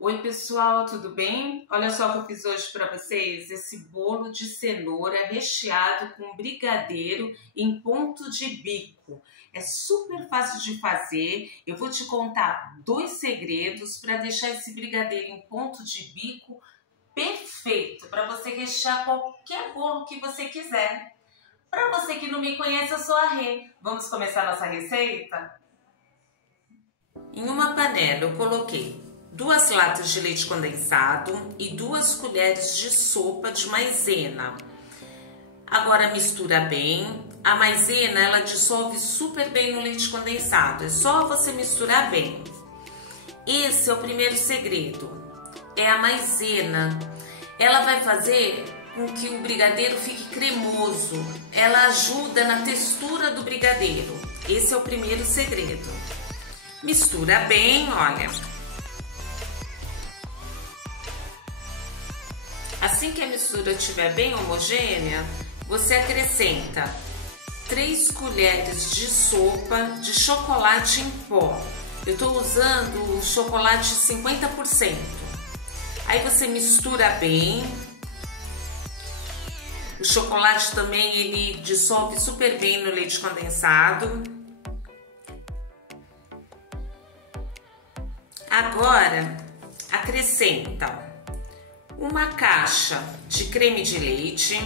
Oi pessoal, tudo bem? Olha só o que eu fiz hoje para vocês, esse bolo de cenoura recheado com brigadeiro em ponto de bico. É super fácil de fazer, eu vou te contar 2 segredos para deixar esse brigadeiro em ponto de bico perfeito, para você rechear qualquer bolo que você quiser. Para você que não me conhece, eu sou a Rê. Vamos começar nossa receita? Em uma panela eu coloquei 2 latas de leite condensado e 2 colheres de sopa de maisena. Agora mistura bem. A maisena ela dissolve super bem no leite condensado. É só você misturar bem. Esse é o primeiro segredo. É a maisena. Ela vai fazer com que o brigadeiro fique cremoso. Ela ajuda na textura do brigadeiro. Esse é o primeiro segredo. Mistura bem, olha. Assim que a mistura estiver bem homogênea, você acrescenta 3 colheres de sopa de chocolate em pó. Eu estou usando o chocolate 50%. Aí você mistura bem. O chocolate também ele dissolve super bem no leite condensado. Agora acrescenta uma caixa de creme de leite,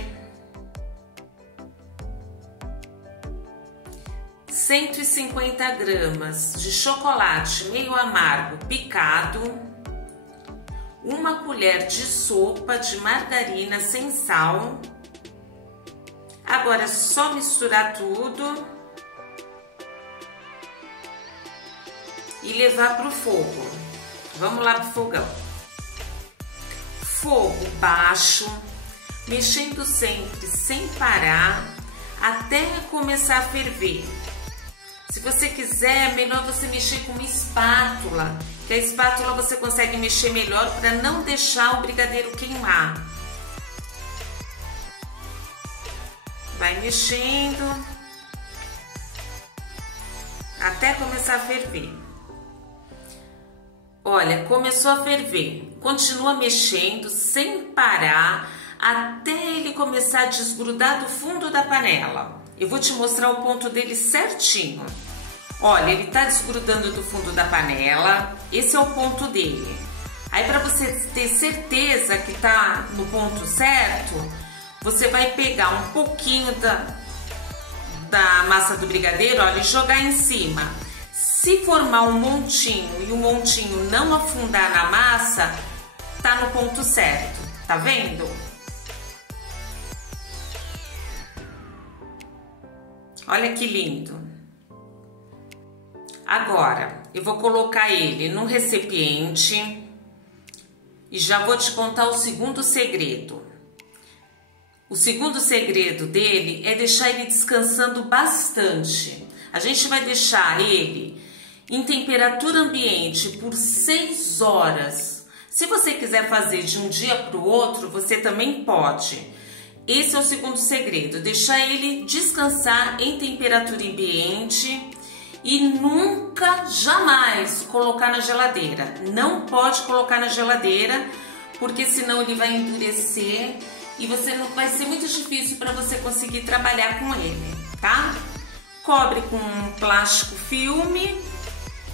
150 gramas de chocolate meio amargo picado, 1 colher de sopa de margarina sem sal. Agora é só misturar tudo e levar para o fogo. Vamos lá para o fogão. Fogo baixo, mexendo sempre sem parar até começar a ferver. Se você quiser, é melhor você mexer com uma espátula, que a espátula você consegue mexer melhor para não deixar o brigadeiro queimar. Vai mexendo até começar a ferver. Olha, começou a ferver. Continua mexendo sem parar até ele começar a desgrudar do fundo da panela. Eu vou te mostrar o ponto dele certinho. Olha, ele tá desgrudando do fundo da panela. Esse é o ponto dele. Aí, para você ter certeza que tá no ponto certo, você vai pegar um pouquinho da massa do brigadeiro, olha, e jogar em cima. Se formar um montinho e o montinho não afundar na massa, tá no ponto certo, tá vendo? Olha que lindo. Agora, eu vou colocar ele num recipiente e já vou te contar o segundo segredo. O segundo segredo dele é deixar ele descansando bastante. A gente vai deixar ele em temperatura ambiente por 6 horas. Se você quiser fazer de um dia para o outro, você também pode. Esse é o segundo segredo, deixar ele descansar em temperatura ambiente e nunca, jamais colocar na geladeira. Não pode colocar na geladeira, porque senão ele vai endurecer e vai ser muito difícil para você conseguir trabalhar com ele, tá? Cobre com um plástico filme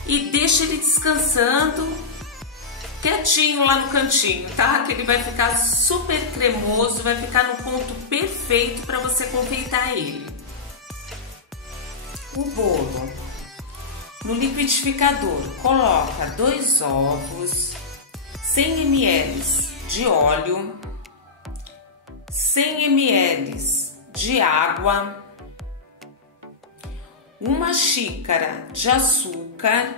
e deixa ele descansando quietinho lá no cantinho, tá? Que ele vai ficar super cremoso, vai ficar no ponto perfeito para você confeitar ele. O bolo no liquidificador, coloca 2 ovos, 100 ml de óleo, 100 ml de água, 1 xícara de açúcar,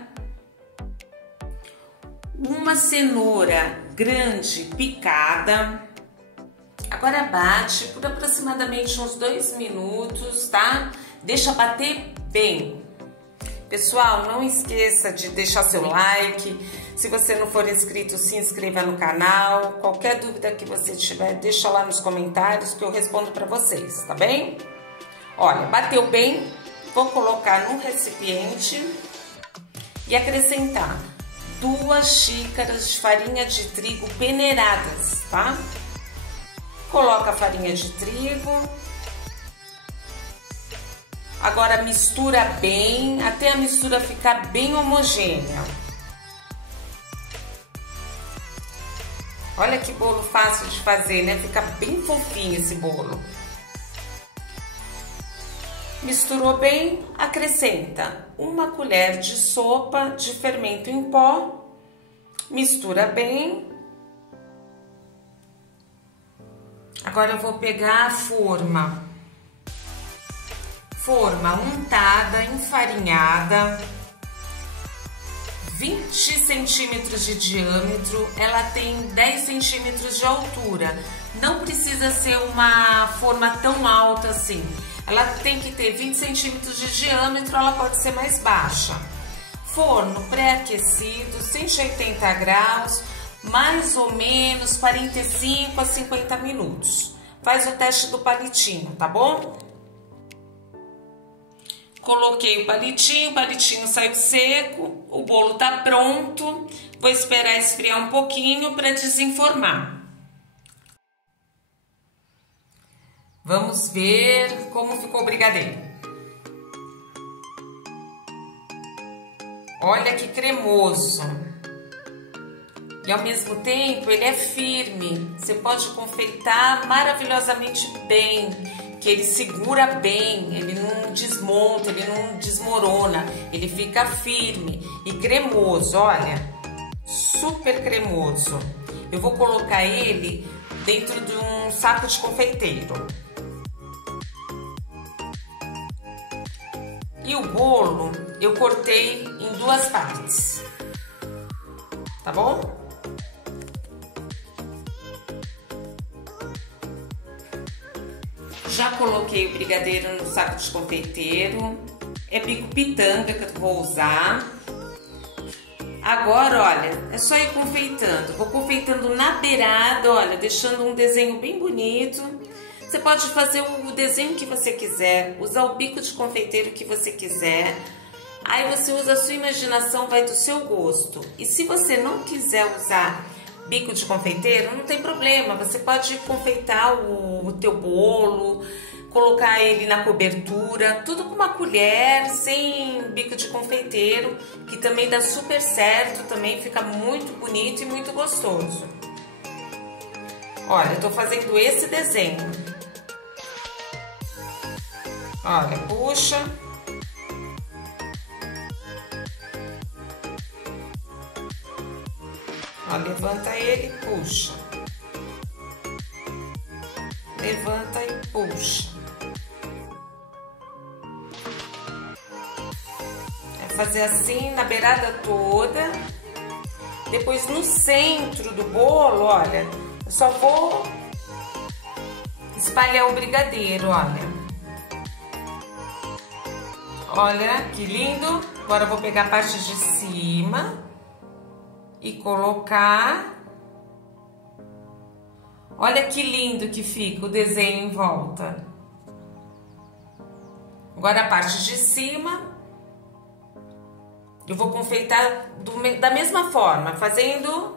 1 cenoura grande picada. Agora bate por aproximadamente uns 2 minutos, tá? Deixa bater bem. Pessoal, não esqueça de deixar seu like. Se você não for inscrito, se inscreva no canal. Qualquer dúvida que você tiver, deixa lá nos comentários que eu respondo para vocês, tá bem? Olha, bateu bem. Vou colocar num recipiente e acrescentar 2 xícaras de farinha de trigo peneiradas, tá? Coloca a farinha de trigo. Agora mistura bem, até a mistura ficar bem homogênea. Olha que bolo fácil de fazer, né? Fica bem fofinho esse bolo. Misturou bem, acrescenta 1 colher de sopa de fermento em pó. Mistura bem. Agora eu vou pegar a forma. Forma untada, enfarinhada. 20 centímetros de diâmetro, ela tem 10 centímetros de altura. Não precisa ser uma forma tão alta assim. Ela tem que ter 20 centímetros de diâmetro, ela pode ser mais baixa. Forno pré-aquecido, 180 graus, mais ou menos 45 a 50 minutos. Faz o teste do palitinho, tá bom? Coloquei o palitinho saiu seco, o bolo tá pronto. Vou esperar esfriar um pouquinho para desenformar. Vamos ver como ficou o brigadeiro. Olha que cremoso. E ao mesmo tempo ele é firme. Você pode confeitar maravilhosamente bem, que ele segura bem, ele não desmonta, ele não desmorona, ele fica firme e cremoso, olha, super cremoso. Eu vou colocar ele dentro de um saco de confeiteiro. E o bolo eu cortei em 2 partes, tá bom? Já coloquei o brigadeiro no saco de confeiteiro. É bico pitanga que eu vou usar. Agora, olha, é só ir confeitando. Vou confeitando na beirada, olha, deixando um desenho bem bonito. Você pode fazer o desenho que você quiser, usar o bico de confeiteiro que você quiser. Aí você usa a sua imaginação, vai do seu gosto. E se você não quiser usar bico de confeiteiro, não tem problema, você pode confeitar o teu bolo, colocar ele na cobertura, tudo com uma colher, sem bico de confeiteiro, que também dá super certo, também fica muito bonito e muito gostoso. Olha, eu tô fazendo esse desenho. Olha, puxa. Ó, levanta ele e puxa. Levanta e puxa. É fazer assim na beirada toda. Depois no centro do bolo, olha, eu só vou espalhar o brigadeiro, olha. Olha que lindo. Agora eu vou pegar a parte de cima e colocar. Olha que lindo que fica o desenho em volta. Agora a parte de cima eu vou confeitar da mesma forma, fazendo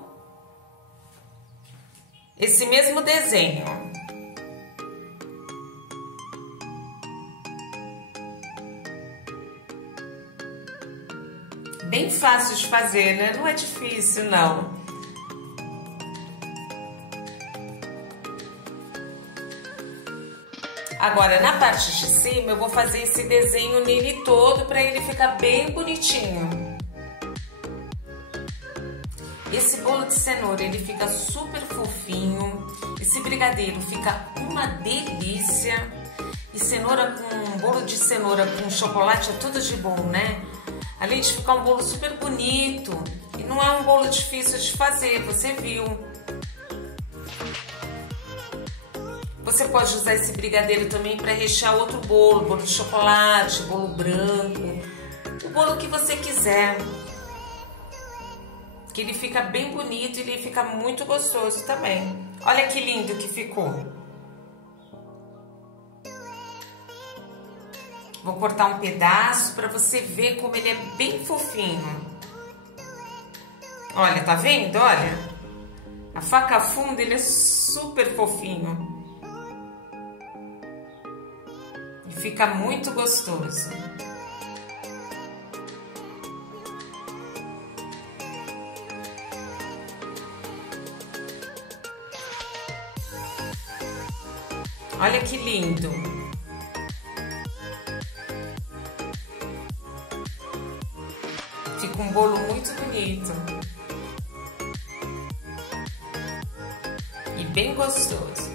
esse mesmo desenho. Bem fácil de fazer, né? Não é difícil, não. Agora, na parte de cima, eu vou fazer esse desenho nele todo para ele ficar bem bonitinho. Esse bolo de cenoura, ele fica super fofinho. Esse brigadeiro fica uma delícia. E cenoura com bolo de cenoura com chocolate é tudo de bom, né? Além de ficar um bolo super bonito. E não é um bolo difícil de fazer, você viu. Você pode usar esse brigadeiro também para rechear outro bolo, bolo de chocolate, bolo branco, o bolo que você quiser. Que ele fica bem bonito e ele fica muito gostoso também. Olha que lindo que ficou. Vou cortar um pedaço para você ver como ele é bem fofinho. Olha, tá vendo? Olha, a faca funda, ele é super fofinho. E fica muito gostoso. Olha que lindo. Fica um bolo muito bonito. E bem gostoso.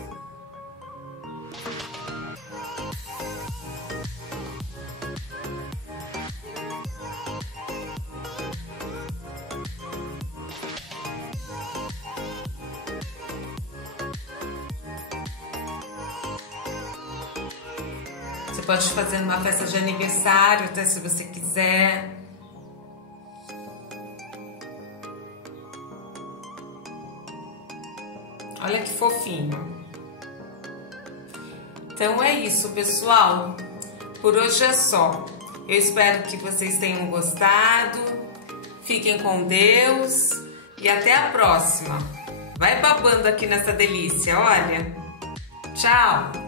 Você pode fazer numa festa de aniversário, até se você quiser. Olha que fofinho. Então é isso, pessoal. Por hoje é só. Eu espero que vocês tenham gostado. Fiquem com Deus e até a próxima. Vai babando aqui nessa delícia, olha. Tchau!